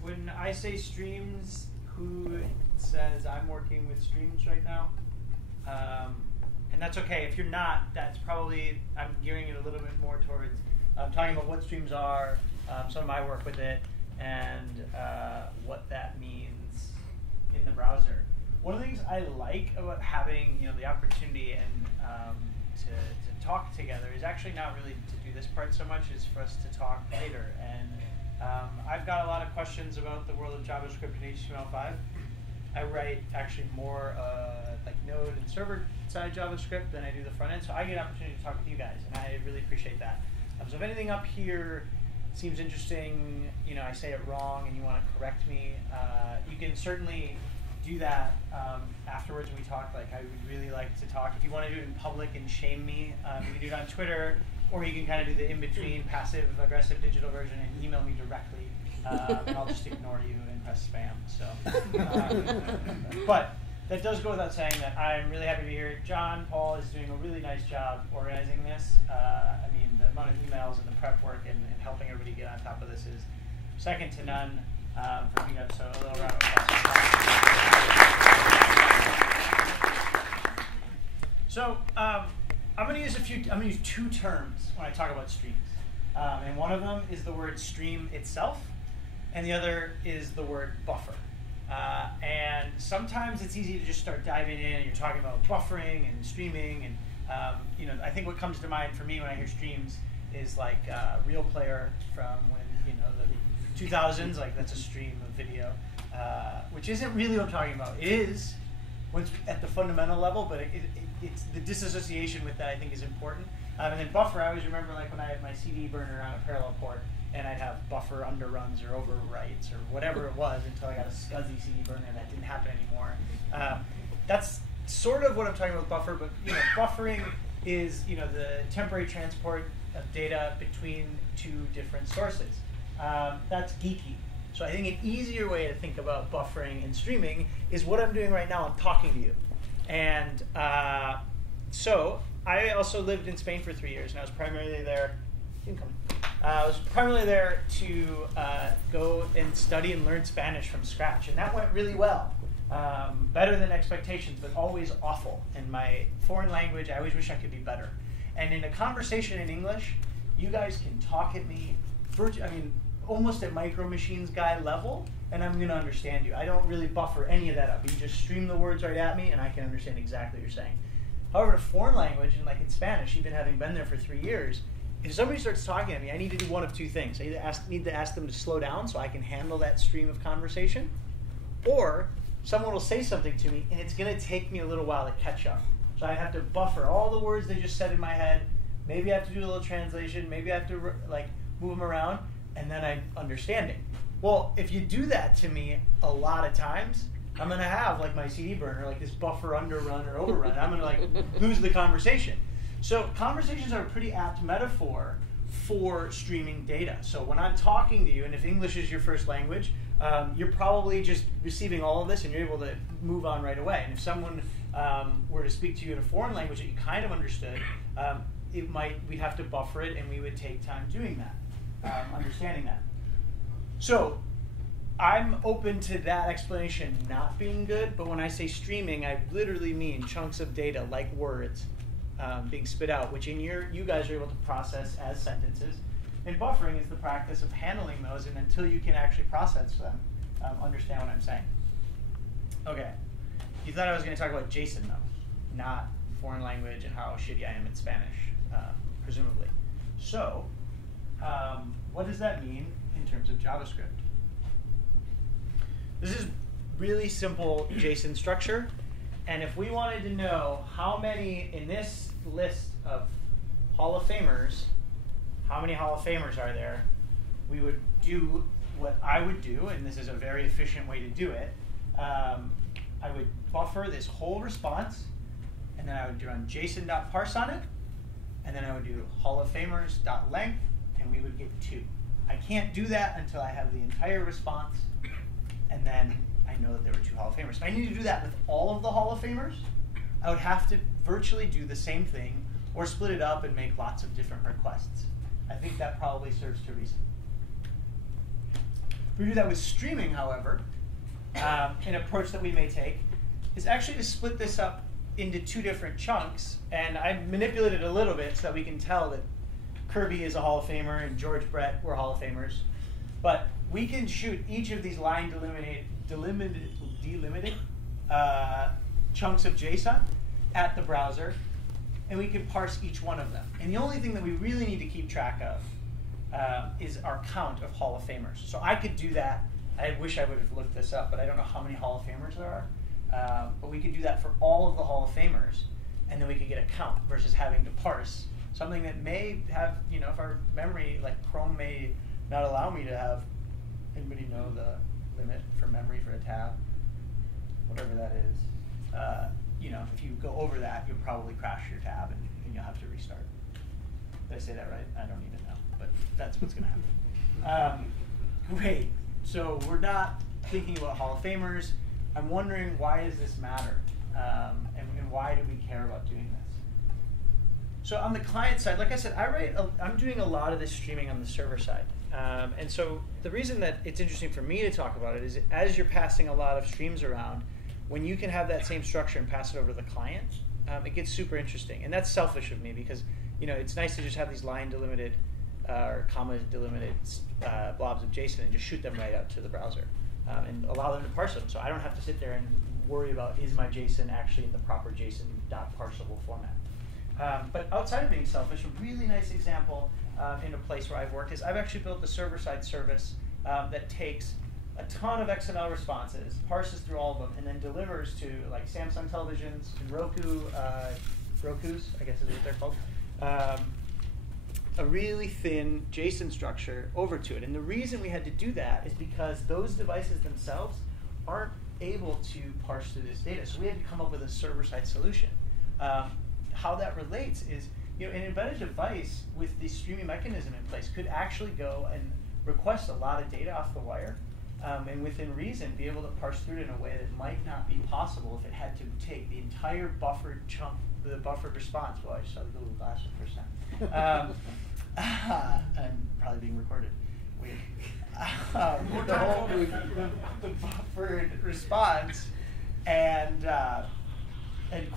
when I say streams, who says I'm working with streams right now? And that's okay. If you're not, that's probably, I'm gearing it a little bit more towards talking about what streams are, some of my work with it, and what that means in the browser. One of the things I like about having the opportunity and to talk together is actually not really to do this part so much, is for us to talk later. And I've got a lot of questions about the world of JavaScript and HTML5. I write actually more like Node and server-side JavaScript than I do the front end, so I get an opportunity to talk with you guys, and I really appreciate that. So if anything up here seems interesting, I say it wrong and you want to correct me, you can certainly do that afterwards when we talk. Like, I would really like to talk. If you want to do it in public and shame me, you can do it on Twitter, or you can kind of do the in-between passive-aggressive digital version and email me directly, and I'll just ignore you and press spam. So, but that does go without saying that I'm really happy to be here. John Paul is doing a really nice job organizing this. I mean, the amount of emails and the prep work and helping everybody get on top of this is second to none for Meetup. So a little round of applause. So I'm going to use two terms when I talk about streams, and one of them is the word stream itself, and the other is the word buffer. And sometimes it's easy to just start diving in, and you're talking about buffering and streaming, and I think what comes to mind for me when I hear streams is like Real Player from when the 2000s, like that's a stream of video, which isn't really what I'm talking about. It is once at the fundamental level, but it's the disassociation with that I think is important. And then buffer, I always remember like when I had my CD burner on a parallel port, and I'd have buffer underruns or overwrites or whatever it was until I got a SCSI CD burner, and that didn't happen anymore. That's sort of what I'm talking about with buffer, but buffering is the temporary transport of data between two different sources. That's geeky. So I think an easier way to think about buffering and streaming is what I'm doing right now. I'm talking to you. And so I also lived in Spain for 3 years, and I was primarily there. I was primarily there to go and study and learn Spanish from scratch, and that went really well. Better than expectations, but always awful. In my foreign language, I always wish I could be better. And in a conversation in English, you guys can talk at me, almost at Micro Machines guy level, and I'm going to understand you. I don't really buffer any of that up. You just stream the words right at me, and I can understand exactly what you're saying. However, in a foreign language, and like in Spanish, even having been there for 3 years, if somebody starts talking at me, I need to do one of two things. I either need to ask them to slow down so I can handle that stream of conversation, or someone will say something to me, and it's going to take me a little while to catch up. So I have to buffer all the words they just said in my head. Maybe I have to do a little translation. Maybe I have to move them around, and then I'm understanding. Well, if you do that to me a lot of times, I'm going to have my CD burner, this buffer underrun or overrun. I'm going to lose the conversation. So conversations are a pretty apt metaphor for streaming data. So when I'm talking to you, and if English is your first language, you're probably just receiving all of this, and you're able to move on right away. And if someone were to speak to you in a foreign language that you kind of understood, we'd have to buffer it, and we would take time doing that, understanding that. So I'm open to that explanation not being good, but when I say streaming, I literally mean chunks of data, like words, being spit out, which you guys are able to process as sentences. And buffering is the practice of handling those, and until you can actually process them, understand what I'm saying. Okay, you thought I was going to talk about JSON, though, not foreign language and how shitty I am in Spanish, presumably. So what does that mean in terms of JavaScript? This is really simple JSON structure. And if we wanted to know how many in this list of Hall of Famers, how many Hall of Famers are there, we would do what I would do, and this is a very efficient way to do it. I would buffer this whole response, and then I would run JSON.parse on it, and then I would do Hall of Famers.length, and we would get 2. I can't do that until I have the entire response, and then I know that there were 2 Hall of Famers. If I need to do that with all of the Hall of Famers, I would have to virtually do the same thing, or split it up and make lots of different requests. I think that probably serves to reason. We do that with streaming, however. An approach that we may take is actually to split this up into 2 different chunks, and I manipulated it a little bit so that we can tell that Kirby is a Hall of Famer and George Brett were Hall of Famers. But we can shoot each of these line delimited chunks of JSON at the browser, and we can parse each one of them. And the only thing that we really need to keep track of is our count of Hall of Famers. So I could do that. I wish I would have looked this up, but I don't know how many Hall of Famers there are. But we could do that for all of the Hall of Famers, and then we could get a count versus having to parse something that may have, if our memory, like Chrome may not allow me to have, anybody know the limit for memory for a tab? Whatever that is. If you go over that, you'll probably crash your tab and you'll have to restart. Did I say that right? I don't even know, but that's what's going to happen. Great. So we're not thinking about Hall of Famers. I'm wondering, why does this matter? And why do we care about doing this? So on the client side, like I said, I'm doing a lot of this streaming on the server side. And so the reason that it's interesting for me to talk about it is, as you're passing a lot of streams around, when you can have that same structure and pass it over to the client, it gets super interesting. And that's selfish of me because it's nice to just have these line delimited or comma delimited blobs of JSON and just shoot them right out to the browser and allow them to parse them. So I don't have to sit there and worry about, is my JSON actually in the proper JSON.parsable format. But outside of being selfish, a really nice example in a place where I've worked is I've actually built the server-side service that takes a ton of XML responses, parses through all of them, and then delivers to like Samsung televisions and Roku's, I guess is what they're called, a really thin JSON structure over to it. And the reason we had to do that is because those devices themselves aren't able to parse through this data. So we had to come up with a server-side solution. How that relates is, an embedded device with the streaming mechanism in place could actually go and request a lot of data off the wire, and within reason be able to parse through it in a way that might not be possible if it had to take the entire buffered chunk, the buffered response. Well, I just saw the Google Glass for the first time. I'm probably being recorded. Weird. The buffered response and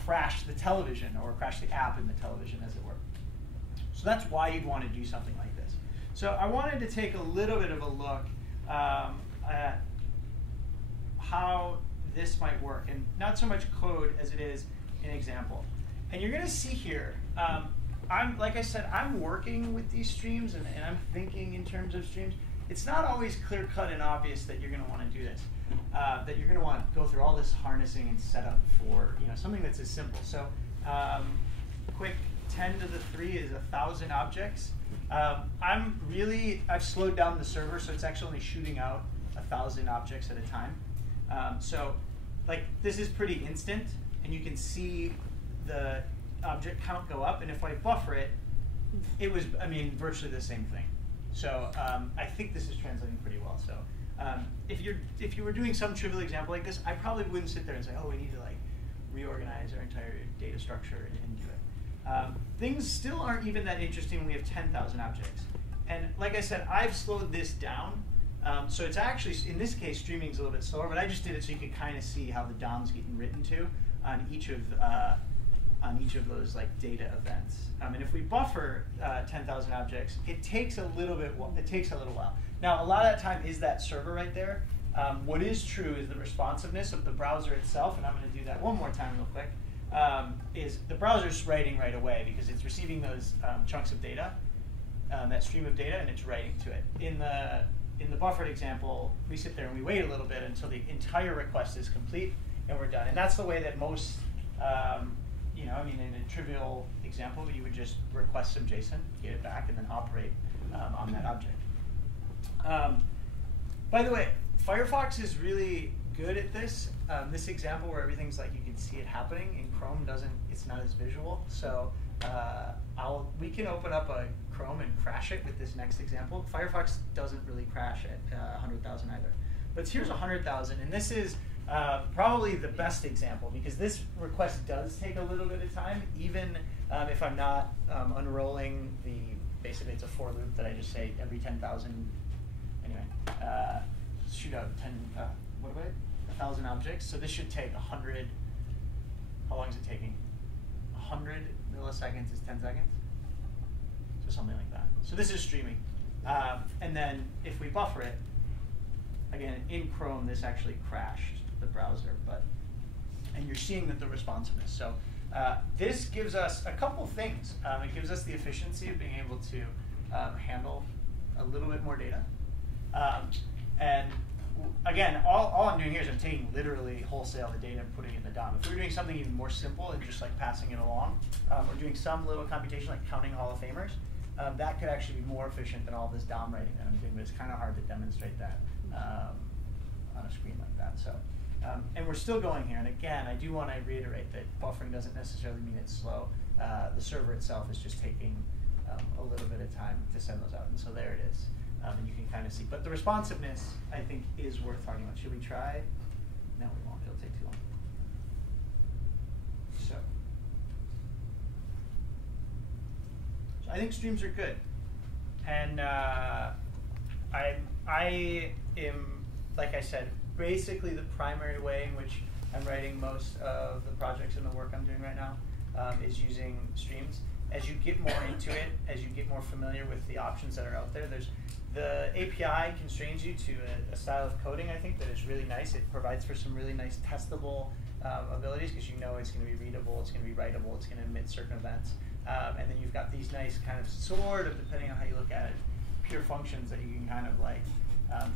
crash the television, or crash the app in the television, as it were. So that's why you'd want to do something like this. So I wanted to take a little bit of a look at how this might work, and not so much code as it is an example. And you're going to see here, like I said, I'm working with these streams, and I'm thinking in terms of streams. It's not always clear-cut and obvious that you're going to want to do this, that you're going to want to go through all this harnessing and setup for something that's as simple. So quick 10 to the 3 is 1,000 objects. I've slowed down the server, so it's actually only shooting out 1,000 objects at a time. So this is pretty instant, and you can see the object count go up, and if I buffer it, it was, virtually the same thing. So I think this is translating pretty well. So if you were doing some trivial example like this, I probably wouldn't sit there and say, oh, we need to reorganize our entire data structure and do it. Things still aren't even that interesting when we have 10,000 objects. And like I said, I've slowed this down. So it's actually, in this case, streaming is a little bit slower, but I just did it so you could kind of see how the DOM's getting written to on each of those data events. And if we buffer 10,000 objects, it takes a little while. Now, a lot of that time is that server right there. What is true is the responsiveness of the browser itself, and I'm going to do that one more time real quick, is the browser's writing right away because it's receiving those chunks of data, that stream of data, and it's writing to it. In the buffered example, we sit there and we wait a little bit until the entire request is complete, and we're done. And that's the way that most, in a trivial example, you would just request some JSON, get it back, and then operate on that object. By the way, Firefox is really good at this. This example where everything's you can see it happening, and Chrome doesn't, it's not as visual. So we can open up a Chrome and crash it with this next example. Firefox doesn't really crash at 100,000 either. But here's 100,000, and this is probably the best example because this request does take a little bit of time, even if I'm not unrolling basically it's a for loop that I just say every 10,000. Anyway, shoot out 1,000 objects. So this should take 100. How long is it taking? 100 milliseconds is 10 seconds. So something like that. So this is streaming. And then if we buffer it, again, in Chrome, this actually crashed the browser, and you're seeing that the responsiveness. So this gives us a couple things. It gives us the efficiency of being able to handle a little bit more data. And again, all I'm doing here is I'm taking literally wholesale the data and putting it in the DOM. If we were doing something even more simple and just like passing it along, or doing some little computation like counting Hall of Famers, that could actually be more efficient than all this DOM writing that I'm doing, but it's kind of hard to demonstrate that on a screen like that. So, and we're still going here, and again, I do want to reiterate that buffering doesn't necessarily mean it's slow. The server itself is just taking a little bit of time to send those out, and so there it is. And you can kind of see. But the responsiveness, I think, is worth talking about. Should we try? No, we won't. It'll take too long. So I think streams are good. And I am, like I said, basically the primary way in which I'm writing most of the projects and the work I'm doing right now is using streams. As you get more into it, as you get more familiar with the options that are out there, the API constrains you to a style of coding, I think, that is really nice. It provides for some really nice testable abilities because you know it's going to be readable, it's going to be writable, it's going to emit certain events. And then you've got these nice kind of sort of, depending on how you look at it, pure functions that you can kind of like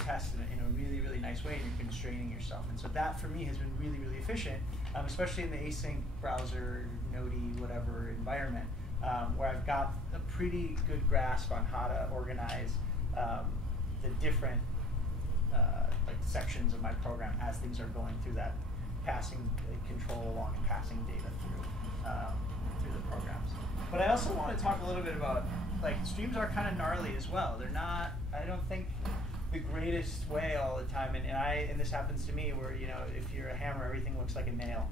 test in a really, really nice way, and you're constraining yourself. And so that, for me, has been really, really efficient, especially in the async browser, Node-y, whatever environment, where I've got a pretty good grasp on how to organize the different like sections of my program as things are going through that passing control along and passing data through the programs. But I also want to talk a little bit about, like, streams are kind of gnarly as well. They're not, I don't think, the greatest way all the time. And this happens to me where, you know, if you're a hammer, everything looks like a nail.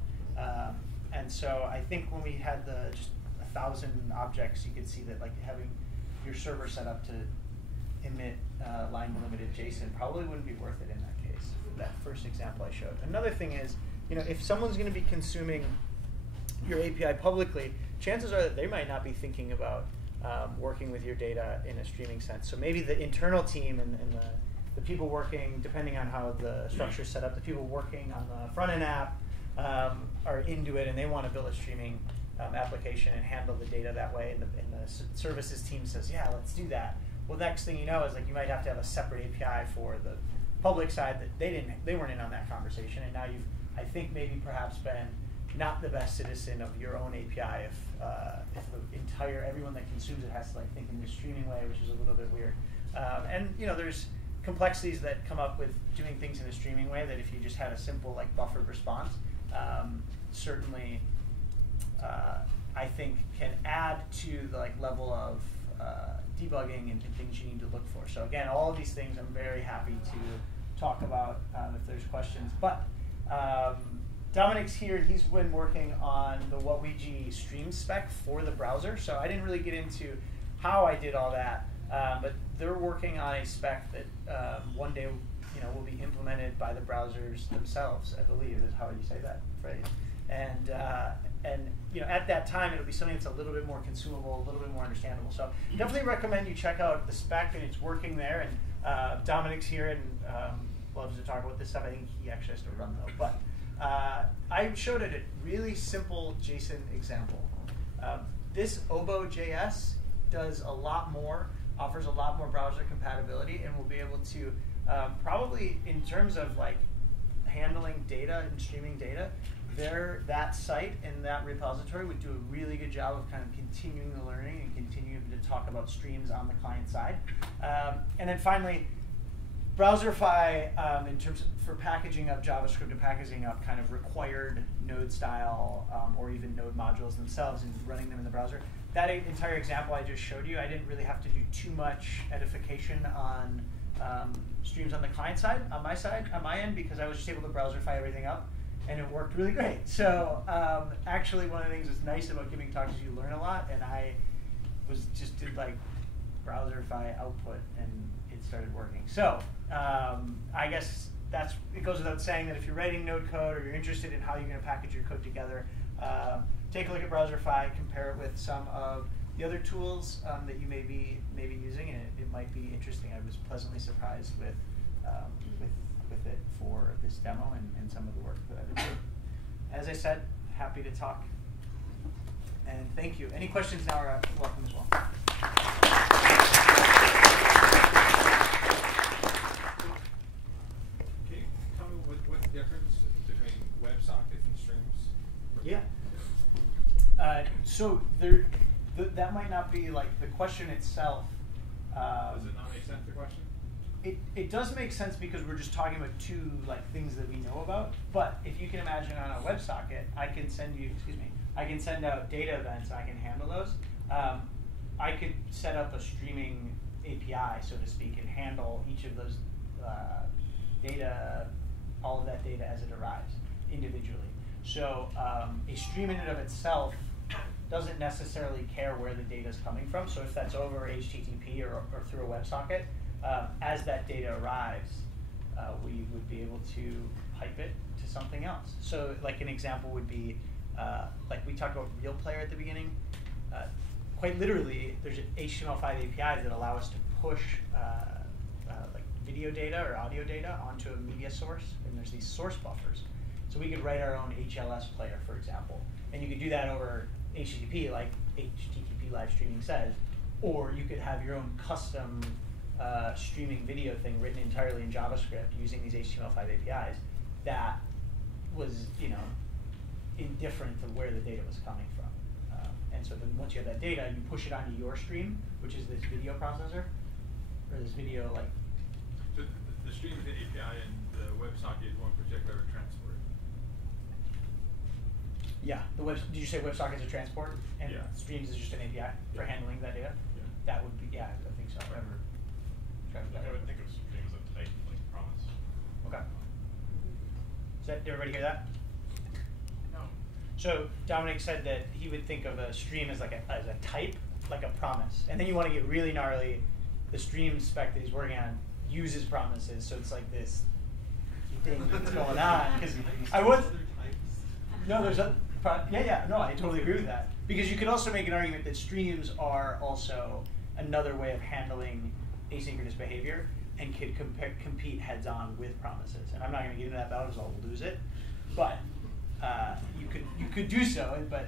And so I think when we had just 1,000 objects, you could see that, like, having your server set up to emit line delimited JSON probably wouldn't be worth it in that case. That first example I showed. Another thing is, you know, if someone's going to be consuming your API publicly, chances are that they might not be thinking about working with your data in a streaming sense. So maybe the internal team and the people working, depending on how the structure is set up, the people working on the front end app are into it, and they want to build a streaming application and handle the data that way. And the services team says, yeah, let's do that. Well, next thing you know is, like, you might have to have a separate API for the public side that they weren't in on that conversation, and now you've, I think, maybe perhaps been not the best citizen of your own API if everyone that consumes it has to, like, think in this streaming way, which is a little bit weird. And you know, there's complexities that come up with doing things in a streaming way that if you just had a simple, like, buffered response, certainly I think can add to the, like, level of debugging and things you need to look for. So again, all of these things I'm very happy to talk about if there's questions. But Dominic's here, and he's been working on the WhatWeG stream spec for the browser. So I didn't really get into how I did all that, but they're working on a spec that one day, you know, will be implemented by the browsers themselves, I believe is how you say that phrase. And you know, at that time, it'll be something that's a little bit more consumable, a little bit more understandable. So definitely recommend you check out the spec, and it's working there. And Dominic's here and loves to talk about this stuff. I think he actually has to run though. But I showed it a really simple JSON example. This obo.js does a lot more, offers a lot more browser compatibility, and will be able to probably, in terms of, like, handling data and streaming data, that site and that repository would do a really good job of kind of continuing the learning and continuing to talk about streams on the client side. And then finally, Browserify, in terms of, for packaging up JavaScript and packaging up kind of required Node style or even Node modules themselves and running them in the browser. That entire example I just showed you, I didn't really have to do too much edification on streams on the client side, on my end, because I was just able to Browserify everything up, and it worked really great. So actually, one of the things that's nice about giving talks is you learn a lot, and I did like Browserify output, and it started working. So I guess it goes without saying that if you're writing Node code or you're interested in how you're going to package your code together, take a look at Browserify, compare it with some of the other tools that you may be using, and it might be interesting. I was pleasantly surprised with it for this demo and some of the work that I've been doing. As I said, happy to talk, and thank you. Any questions now are welcome as well. Can you tell me what's the difference between WebSockets and streams? Yeah. So that might not be like the question itself. Does it not make sense, the question? It does make sense because we're just talking about two things that we know about. But if you can imagine on a WebSocket, I can send out data events. I can handle those. I could set up a streaming API, so to speak, and handle each of those data, all of that data as it arrives individually. So a stream in and of itself doesn't necessarily care where the data is coming from. So if that's over HTTP or through a WebSocket, as that data arrives, we would be able to pipe it to something else. So like an example would be, like we talked about Real Player at the beginning. Quite literally, there's HTML5 APIs that allow us to push like video data or audio data onto a media source, and there's these source buffers. So we could write our own HLS player, for example, and you could do that over HTTP, like HTTP live streaming says, or you could have your own custom streaming video thing written entirely in JavaScript using these HTML5 APIs that was, indifferent to where the data was coming from. And so then once you have that data, you push it onto your stream, which is this video processor, or this video So the stream is the API and the WebSocket is one particular transport. Yeah, did you say WebSocket is a transport? And yeah. Streams is just an API for handling that data? Yeah. That would be, I think so. I would think of stream as a type, like promise. Okay. Did everybody hear that? No. So Dominic said that he would think of a stream as like as a type, like a promise. And then you want to get really gnarly. The stream spec that he's working on uses promises, so it's like this thing that's going on. Because no, I totally agree with that. Because you could also make an argument that streams are also another way of handling asynchronous behavior and could compete heads-on with promises. And I'm not going to get into that battle because I'll lose it. But you could do so. But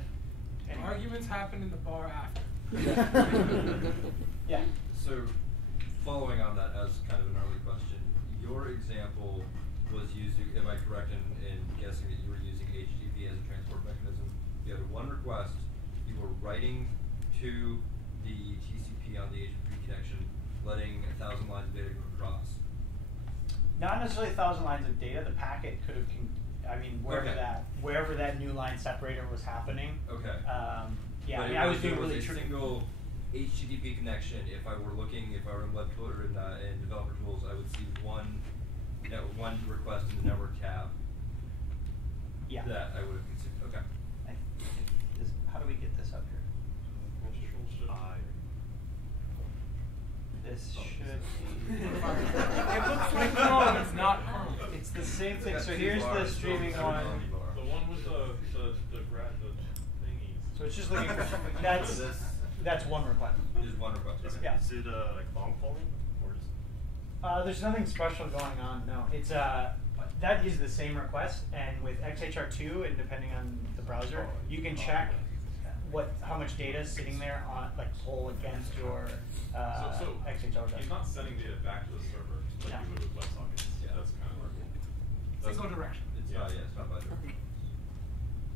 anyway. Arguments happen in the bar after. Yeah. So, following on that as kind of an early question, your example was using, am I correct in guessing that you were using HTTP as a transport mechanism? You had one request, you were writing to the TCP on the HTTP connection, letting 1,000 lines of data go across. Not necessarily 1,000 lines of data. The packet could have, wherever that new line separator was happening. Okay. Yeah, I was doing really a single HTTP connection. If I were in web tool or in developer tools, I would see one request in the network tab. Yeah. That I would have consumed. Okay. How do we get this up here? This should be. It looks like Chrome, it's not Chrome. It's the same thing. So here's the streaming one. The one with the thingies. So it's just looking for that's one request. Is one request. Okay. Yeah. Is it like long polling or is there's nothing special going on. No, it's that is the same request, and with XHR2, and depending on the browser, you can check how much data is sitting there on pull against your so XHR. he's not sending data back to the server like you would with WebSockets. Yeah. That's kind of Single direction. It's not bidirectional.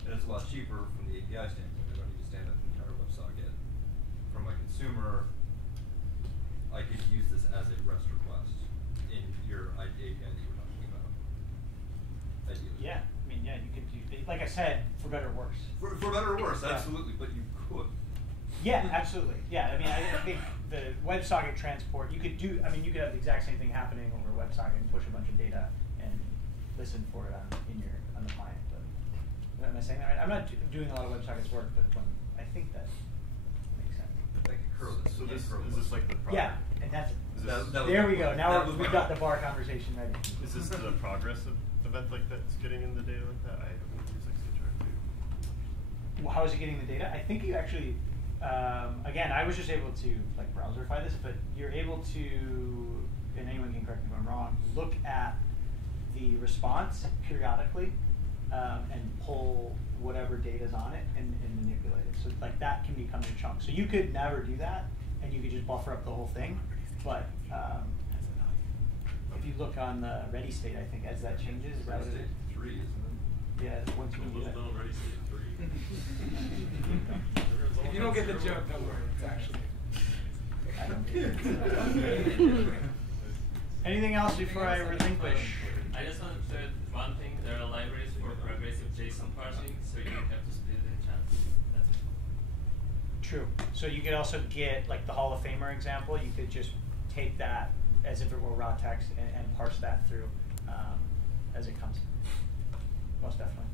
And it's a lot cheaper from the API standpoint. I don't need to stand up an entire WebSocket. From a consumer, I could use this as a REST request in your API that you were talking about. Ideally. Yeah, you could do, like I said, for better or worse. For better or worse, absolutely, but you could. Yeah, absolutely. Yeah, I think the WebSocket transport, you could have the exact same thing happening over WebSocket and push a bunch of data and listen for it on the client. But am I saying that right? I'm not doing a lot of WebSockets work, but I think that makes sense. Thank you. curl this. So Yeah, this curl is this like the Yeah, and that's Is That- this, that was there my we go. point. Now That we've was got my the bar conversation ready. is this the progress event like that's getting in the data like that? I haven't used like CHR2. How is it getting the data? I think you actually, again, I was just able to like browserify this, but you're able to, and anyone can correct me if I'm wrong, look at the response periodically and pull whatever data's on it and manipulate it. So like that can become your chunk. So you could never do that, and you could just buffer up the whole thing. But if you look on the ready state, I think as that changes, Ready rather state 3, isn't it? yeah, once you A do little that. known ready state 3. If you don't get the joke, don't worry. It's actually. I don't get it. Anything else before I relinquish? I just want to add one thing. There are libraries for progressive JSON parsing, so you don't have to split it in chunks. That's it. True. So you could also get, like the Hall of Famer example, you could just take that as if it were raw text and parse that through as it comes. Most definitely.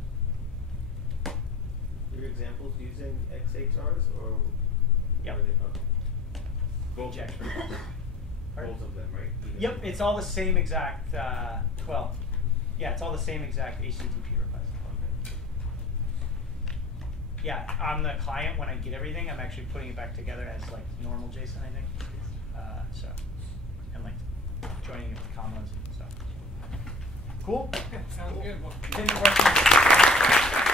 Your examples using XHRs or? Yep. Or okay. Both, Check. both of them, right? Yep, it's all the same exact, well, yeah, it's all the same exact HTTP request. Yeah, on the client, when I get everything, I'm actually putting it back together as like normal JSON, I think. So, and like joining it with commas and stuff. Cool? Sounds good. Well, Any questions?